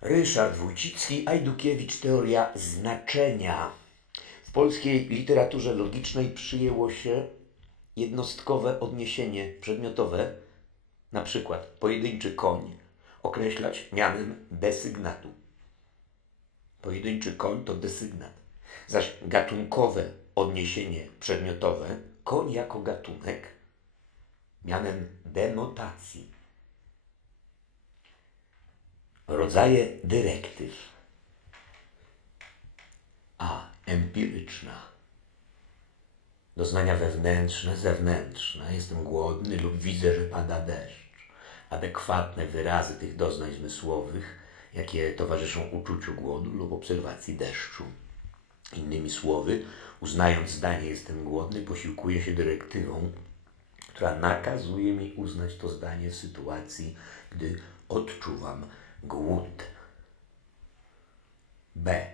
Ryszard Wójcicki, Ajdukiewicz, teoria znaczenia. W polskiej literaturze logicznej przyjęło się jednostkowe odniesienie przedmiotowe, na przykład pojedynczy koń, określać mianem desygnatu. Pojedynczy koń to desygnat, zaś gatunkowe odniesienie przedmiotowe, koń jako gatunek, mianem denotacji. Rodzaje dyrektyw. A. Empiryczna. Doznania wewnętrzne, zewnętrzne. Jestem głodny lub widzę, że pada deszcz. Adekwatne wyrazy tych doznań zmysłowych, jakie towarzyszą uczuciu głodu lub obserwacji deszczu. Innymi słowy, uznając zdanie jestem głodny, posiłkuję się dyrektywą, która nakazuje mi uznać to zdanie w sytuacji, gdy odczuwam głód. B.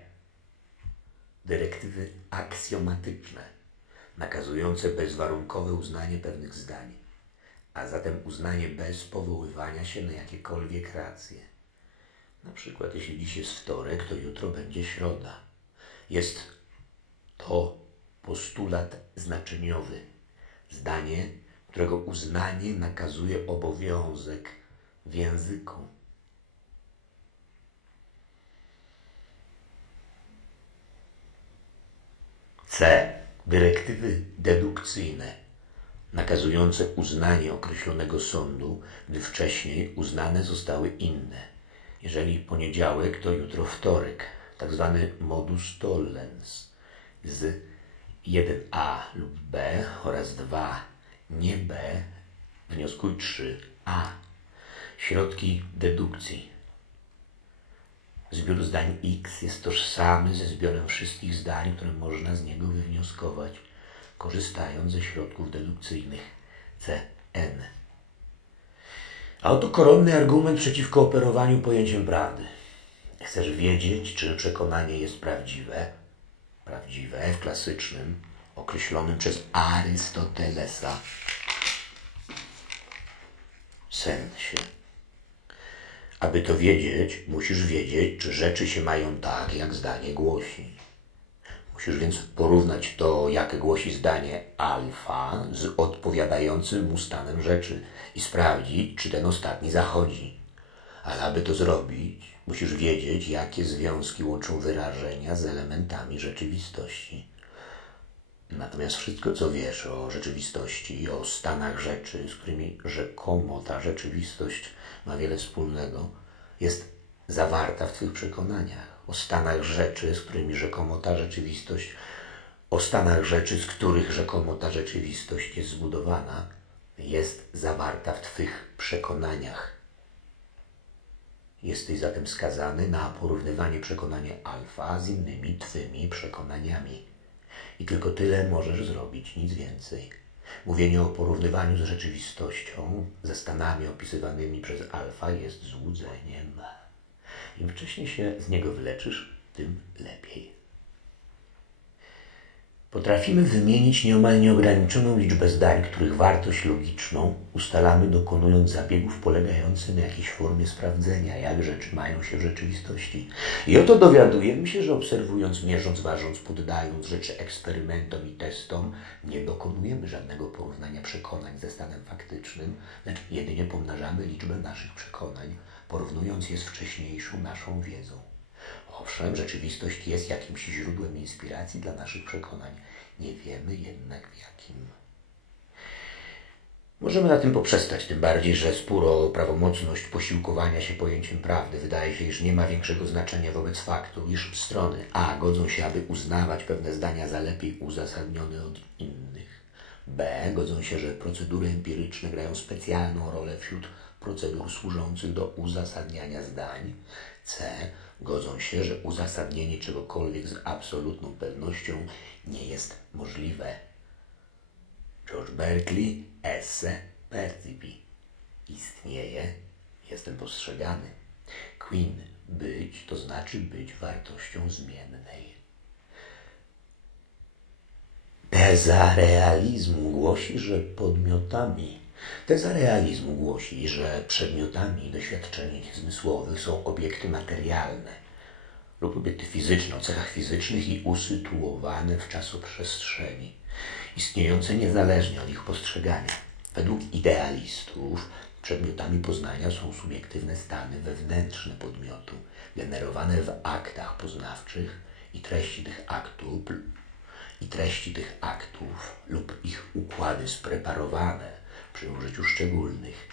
Dyrektywy aksjomatyczne, nakazujące bezwarunkowe uznanie pewnych zdań, a zatem uznanie bez powoływania się na jakiekolwiek racje. Na przykład, jeśli dziś jest wtorek, to jutro będzie środa. Jest to postulat znaczeniowy, zdanie, którego uznanie nakazuje obowiązek w języku. C. Dyrektywy dedukcyjne, nakazujące uznanie określonego sądu, gdy wcześniej uznane zostały inne. Jeżeli poniedziałek, to jutro wtorek, tak zwany modus tollens z 1a lub b oraz 2 nie b, wnioskuj 3a. Środki dedukcji. Zbiór zdań X jest tożsamy ze zbiorem wszystkich zdań, które można z niego wywnioskować, korzystając ze środków dedukcyjnych CN. A oto koronny argument przeciwko operowaniu pojęciem prawdy. Chcesz wiedzieć, czy przekonanie jest prawdziwe? Prawdziwe w klasycznym, określonym przez Arystotelesa sensie. Aby to wiedzieć, musisz wiedzieć, czy rzeczy się mają tak, jak zdanie głosi. Musisz więc porównać to, jakie głosi zdanie alfa z odpowiadającym mu stanem rzeczy i sprawdzić, czy ten ostatni zachodzi. Ale aby to zrobić, musisz wiedzieć, jakie związki łączą wyrażenia z elementami rzeczywistości. Natomiast wszystko, co wiesz o rzeczywistości, o stanach rzeczy, z którymi rzekomo ta rzeczywistość ma wiele wspólnego, jest zawarta w Twych przekonaniach. O stanach rzeczy, z którymi rzekomo ta rzeczywistość, o stanach rzeczy, z których rzekomo ta rzeczywistość jest zbudowana, jest zawarta w Twych przekonaniach. Jesteś zatem skazany na porównywanie przekonania alfa z innymi Twymi przekonaniami. I tylko tyle możesz zrobić, nic więcej. Mówienie o porównywaniu z rzeczywistością, ze stanami opisywanymi przez alfa jest złudzeniem. Im wcześniej się z niego wyleczysz, tym lepiej. Potrafimy wymienić nieomal nieograniczoną liczbę zdań, których wartość logiczną ustalamy dokonując zabiegów polegających na jakiejś formie sprawdzenia, jak rzeczy mają się w rzeczywistości. I oto dowiadujemy się, że obserwując, mierząc, ważąc, poddając rzeczy eksperymentom i testom, nie dokonujemy żadnego porównania przekonań ze stanem faktycznym, lecz jedynie pomnażamy liczbę naszych przekonań, porównując je z wcześniejszą naszą wiedzą. Owszem, rzeczywistość jest jakimś źródłem inspiracji dla naszych przekonań. Nie wiemy jednak w jakim. Możemy na tym poprzestać, tym bardziej, że spór o prawomocność posiłkowania się pojęciem prawdy wydaje się, iż nie ma większego znaczenia wobec faktu, iż strony A godzą się, aby uznawać pewne zdania za lepiej uzasadnione od innych. B godzą się, że procedury empiryczne grają specjalną rolę wśród procedur służących do uzasadniania zdań. C godzą się, że uzasadnienie czegokolwiek z absolutną pewnością nie jest możliwe. George Berkeley, esse percipi. Istnieje, jestem postrzegany. Queen, być to znaczy być wartością zmiennej. Teza realizmu głosi, że podmiotami Teza realizmu głosi, że przedmiotami doświadczeń zmysłowych są obiekty materialne lub obiekty fizyczne o cechach fizycznych i usytuowane w czasoprzestrzeni, istniejące niezależnie od ich postrzegania. Według idealistów przedmiotami poznania są subiektywne stany wewnętrzne podmiotu, generowane w aktach poznawczych i treści tych aktów i treści tych aktów lub ich układy spreparowane przy użyciu szczególnych,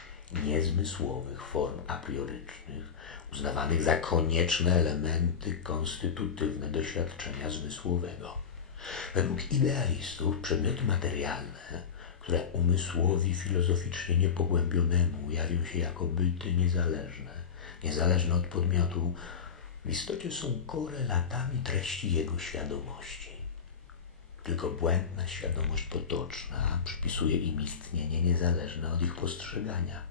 niezmysłowych form a priorycznych, uznawanych za konieczne elementy konstytutywne doświadczenia zmysłowego. Według idealistów przedmioty materialne, które umysłowi filozoficznie niepogłębionemu jawią się jako byty niezależne, niezależne od podmiotu, w istocie są korelatami treści jego świadomości. Tylko błędna świadomość potoczna przypisuje im istnienie niezależne od ich postrzegania.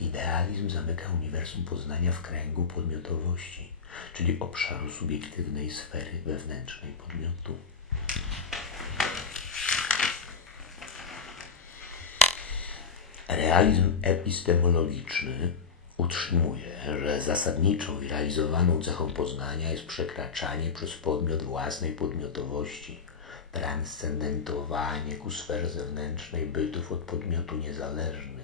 Idealizm zamyka uniwersum poznania w kręgu podmiotowości, czyli obszaru subiektywnej sfery wewnętrznej podmiotu. Realizm epistemologiczny utrzymuje, że zasadniczą i realizowaną cechą poznania jest przekraczanie przez podmiot własnej podmiotowości, transcendentowanie ku sferze zewnętrznej bytów od podmiotu niezależnych.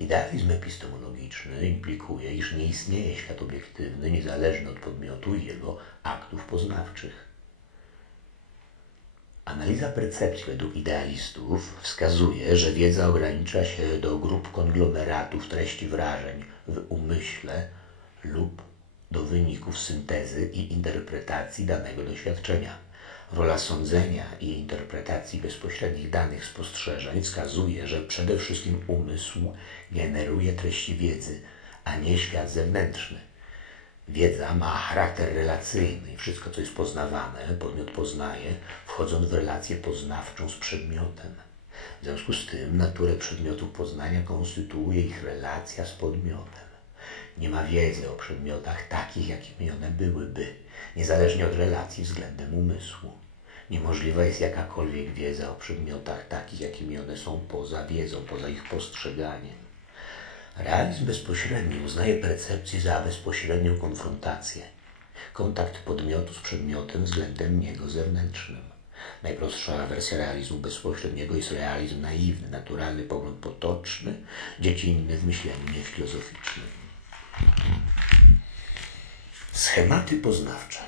Idealizm epistemologiczny implikuje, iż nie istnieje świat obiektywny, niezależny od podmiotu i jego aktów poznawczych. Analiza percepcji według idealistów wskazuje, że wiedza ogranicza się do grup konglomeratów treści wrażeń w umyśle lub do wyników syntezy i interpretacji danego doświadczenia. Rola sądzenia i interpretacji bezpośrednich danych spostrzeżeń wskazuje, że przede wszystkim umysł generuje treści wiedzy, a nie świat zewnętrzny. Wiedza ma charakter relacyjny. Wszystko, co jest poznawane, podmiot poznaje, wchodząc w relację poznawczą z przedmiotem. W związku z tym naturę przedmiotów poznania konstytuuje ich relacja z podmiotem. Nie ma wiedzy o przedmiotach takich, jakimi one byłyby, niezależnie od relacji względem umysłu. Niemożliwa jest jakakolwiek wiedza o przedmiotach takich, jakimi one są poza wiedzą, poza ich postrzeganiem. Realizm bezpośredni uznaje percepcję za bezpośrednią konfrontację, kontakt podmiotu z przedmiotem względem niego zewnętrznym. Najprostsza wersja realizmu bezpośredniego jest realizm naiwny, naturalny pogląd potoczny, dziecinny w myśleniu niefilozoficznym. Schematy poznawcze.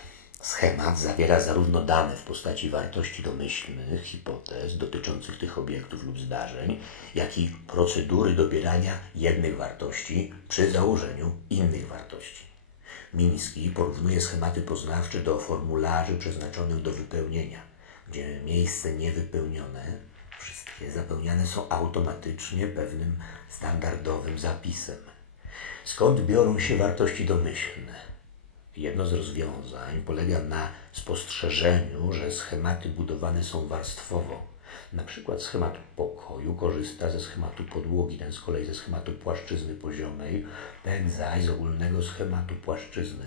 Schemat zawiera zarówno dane w postaci wartości domyślnych, hipotez dotyczących tych obiektów lub zdarzeń, jak i procedury dobierania jednych wartości przy założeniu innych wartości. Miński porównuje schematy poznawcze do formularzy przeznaczonych do wypełnienia, gdzie miejsce niewypełnione, wszystkie zapełniane są automatycznie pewnym standardowym zapisem. Skąd biorą się wartości domyślne? Jedno z rozwiązań polega na spostrzeżeniu, że schematy budowane są warstwowo. Na przykład schemat pokoju korzysta ze schematu podłogi, ten z kolei ze schematu płaszczyzny poziomej, ten zaś z ogólnego schematu płaszczyzny.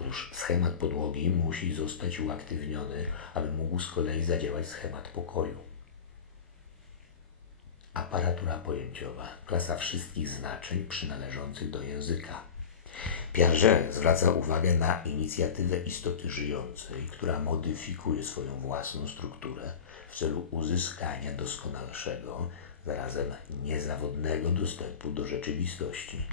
Otóż schemat podłogi musi zostać uaktywniony, aby mógł z kolei zadziałać schemat pokoju. Aparatura pojęciowa, klasa wszystkich znaczeń przynależących do języka. Piaget zwraca uwagę na inicjatywę istoty żyjącej, która modyfikuje swoją własną strukturę w celu uzyskania doskonalszego, zarazem niezawodnego dostępu do rzeczywistości.